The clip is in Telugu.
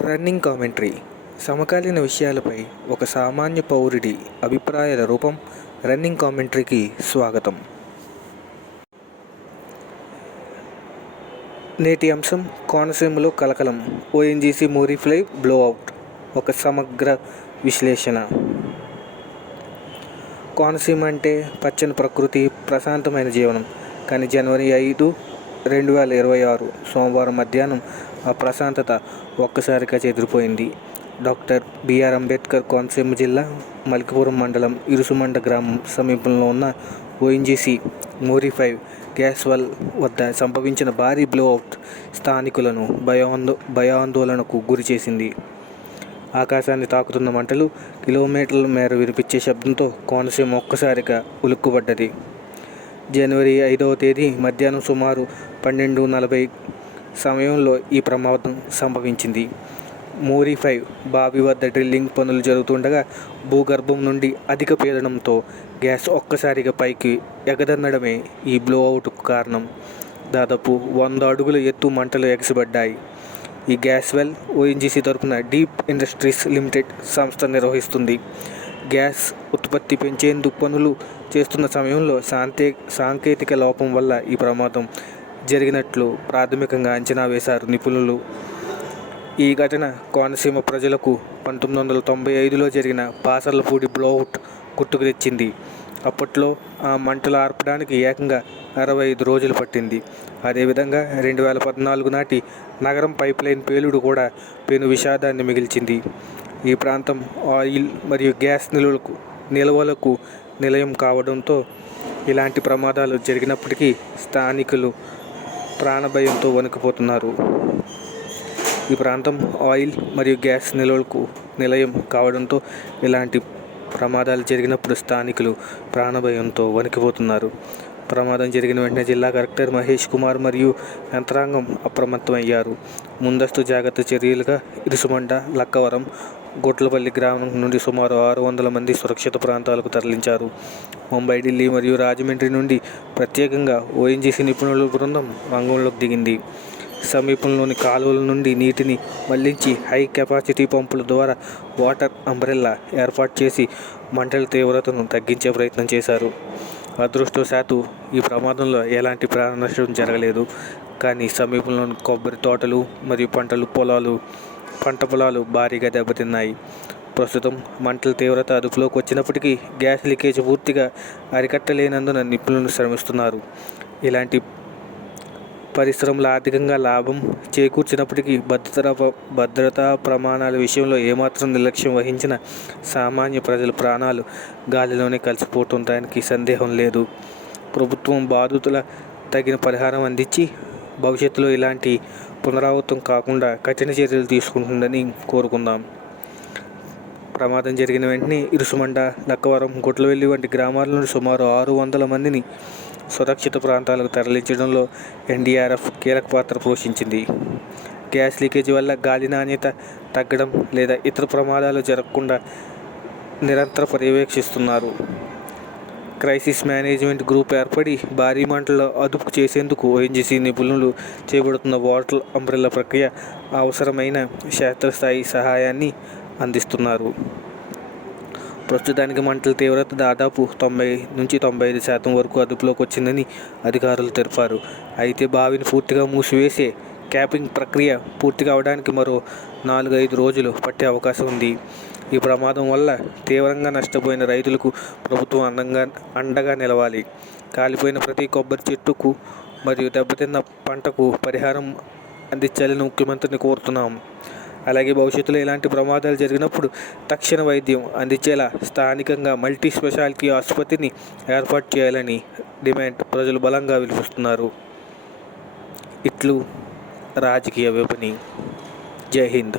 Running commentary. సమకాలీన విషయాలపై ఒక సామాన్య పౌరుడి అభిప్రాయాల రూపం రన్నింగ్ కామెంటరీకి స్వాగతం. నేటి అంశం కోనసీమలో కలకలం. ఓఎన్జీసీ మూరీ ఫ్లై బ్లోఅవుట్. ఒక సమగ్ర విశ్లేషణ. కోనసీమ అంటే పచ్చని ప్రకృతి ప్రశాంతమైన జీవనం. కానీ జనవరి ఐదు రెండు వేల ఇరవై ఆరు సోమవారం మధ్యాహ్నం ఆ ప్రశాంతత ఒక్కసారిగా చెదిరిపోయింది. డాక్టర్ బిఆర్ అంబేద్కర్ కోనసీమ జిల్లా మలికిపురం మండలం ఇరుసుమండ గ్రామం సమీపంలో ఉన్న ONGC Mori five gas well వద్ద సంభవించిన భారీ బ్లోఅవుట్ స్థానికులను భయాందో భయాందోళనకు గురి చేసింది. ఆకాశాన్ని తాకుతున్న మంటలు కిలోమీటర్ల మేర వినిపించే శబ్దంతో కోనసీమ ఒక్కసారిగా ఉలుక్కుపడ్డది. జనవరి ఐదవ తేదీ మధ్యాహ్నం సుమారు పన్నెండు నలభై సమయంలో ఈ ప్రమాదం సంభవించింది. మోరీ ఫైవ్ బావి వద్ద డ్రిల్లింగ్ పనులు జరుగుతుండగా భూగర్భం నుండి అధిక పీడనంతో గ్యాస్ ఒక్కసారిగా పైకి ఎగదన్నడమే ఈ బ్లోఅవుట్కు కారణం. దాదాపు వంద అడుగుల ఎత్తు మంటలు ఎగసిపడ్డాయి. ఈ గ్యాస్ వెల్ ఓఎన్జీసీ తరపున డీప్ ఇండస్ట్రీస్ లిమిటెడ్ సంస్థ నిర్వహిస్తుంది. గ్యాస్ ఉత్పత్తి పెంచేందుకు పనులు చేస్తున్న సమయంలో శాంతే సాంకేతిక లోపం వల్ల ఈ ప్రమాదం జరిగినట్లు ప్రాథమికంగా అంచనా వేశారు నిపుణులు. ఈ ఘటన కోనసీమ ప్రజలకు పంతొమ్మిది వందల తొంభై ఐదులో జరిగిన పాసర్లపూడి బ్లోఅవుట్ గుర్తుకు తెచ్చింది. అప్పట్లో ఆ మంటలు ఆర్పడానికి ఏకంగా అరవై ఐదు రోజులు పట్టింది. అదేవిధంగా రెండు వేల పద్నాలుగు నాటి నగరం పైప్లైన్ పేలుడు కూడా పెను విషాదాన్ని మిగిల్చింది. ఈ ప్రాంతం ఆయిల్ మరియు గ్యాస్ నిల్వలకు నిల్వలకు నిలయం కావడంతో ఇలాంటి ప్రమాదాలు జరిగినప్పటికీ స్థానికులు ప్రాణభయంతో వణికిపోతున్నారు. ఈ ప్రాంతం ఆయిల్ మరియు గ్యాస్ నిల్వలకు నిలయం కావడంతో ఇలాంటి ప్రమాదాలు జరిగినప్పుడు స్థానికులు ప్రాణభయంతో వణికిపోతున్నారు. ప్రమాదం జరిగిన వెంటనే జిల్లా కలెక్టర్ మహేష్ కుమార్ మరియు యంత్రాంగం అప్రమత్తమయ్యారు. ముందస్తు జాగ్రత్త చర్యలుగా ఇరుసుమండ లక్కవరం గొట్లపల్లి గ్రామం నుండి సుమారు ఆరు వందల మంది సురక్షిత ప్రాంతాలకు తరలించారు. ముంబై ఢిల్లీ మరియు రాజమండ్రి నుండి ప్రత్యేకంగా ఓఎన్జీసీ నిపుణుల బృందం రంగంలోకి దిగింది. సమీపంలోని కాలువల నుండి నీటిని మళ్ళించి హై కెపాసిటీ పంపుల ద్వారా వాటర్ అంబ్రెల్లా ఏర్పాటు చేసి మంటల తీవ్రతను తగ్గించే ప్రయత్నం చేశారు. అదృష్టవశాత్తు ఈ ప్రమాదంలో ఎలాంటి ప్రాణ నష్టం జరగలేదు. కానీ సమీపంలోని కొబ్బరి తోటలు మరియు పంటలు పొలాలు పంట పొలాలు భారీగా దెబ్బతిన్నాయి. ప్రస్తుతం మంటల తీవ్రత అదుపులోకి వచ్చినప్పటికీ గ్యాస్ లీకేజ్ పూర్తిగా అరికట్టలేనందున నిపుణులు శ్రమిస్తున్నారు. ఇలాంటి పరిశ్రమలు ఆర్థికంగా లాభం చేకూర్చినప్పటికీ భద్రత భద్రతా ప్రమాణాల విషయంలో ఏమాత్రం నిర్లక్ష్యం వహించిన సామాన్య ప్రజల ప్రాణాలు గాలిలోనే కలిసిపోతుంటానికి సందేహం లేదు. ప్రభుత్వం బాధితుల తగిన పరిహారం అందించి భవిష్యత్తులో ఇలాంటి పునరావృతం కాకుండా కఠిన చర్యలు తీసుకుంటుందని కోరుకుందాం. ప్రమాదం జరిగిన వెంటనే ఇరుసుమండ నక్కవరం గుట్లవెల్లి వంటి గ్రామాల నుండి సుమారు ఆరు వందల మందిని సురక్షిత ప్రాంతాలకు తరలించడంలో ఎన్డీఆర్ఎఫ్ కీలక పాత్ర పోషించింది. గ్యాస్ లీకేజీ వల్ల గాలి నాణ్యత తగ్గడం లేదా ఇతర ప్రమాదాలు జరగకుండా నిరంతర పర్యవేక్షిస్తున్నారు. క్రైసిస్ మేనేజ్మెంట్ గ్రూప్ ఏర్పడి భారీ మంటలు అదుపు చేసేందుకు ఓఎన్జీసీ నిపుణులు చేపడుతున్న వాటర్ అంబ్రెల్లా ప్రక్రియ అవసరమైన క్షేత్రస్థాయి సహాయాన్ని అందిస్తున్నారు. ప్రస్తుతానికి మంటల తీవ్రత దాదాపు తొంభై నుంచి తొంభై ఐదు శాతం వరకు అదుపులోకి వచ్చిందని అధికారులు తెలిపారు. అయితే బావిని పూర్తిగా మూసివేసే క్యాపింగ్ ప్రక్రియ పూర్తి కావడానికి మరో నాలుగు ఐదు రోజులు పట్టే అవకాశం ఉంది. ఈ ప్రమాదం వల్ల తీవ్రంగా నష్టపోయిన రైతులకు ప్రభుత్వం అండంగా అండగా నిలవాలి. కాలిపోయిన ప్రతి కొబ్బరి చెట్టుకు మరియు దెబ్బతిన్న పంటకు పరిహారం అందించాలని ముఖ్యమంత్రిని కోరుతున్నాం. అలాగే భవిష్యత్తులో ఇలాంటి ప్రమాదాలు జరిగినప్పుడు తక్షణ వైద్యం అందించేలా స్థానికంగా మల్టీ స్పెషాలిటీ ఆసుపత్రిని ఏర్పాటు చేయాలని డిమాండ్ ప్రజలు బలంగా విలుపిస్తున్నారు ఇట్లు రాజకీయ విపణి జై హింద్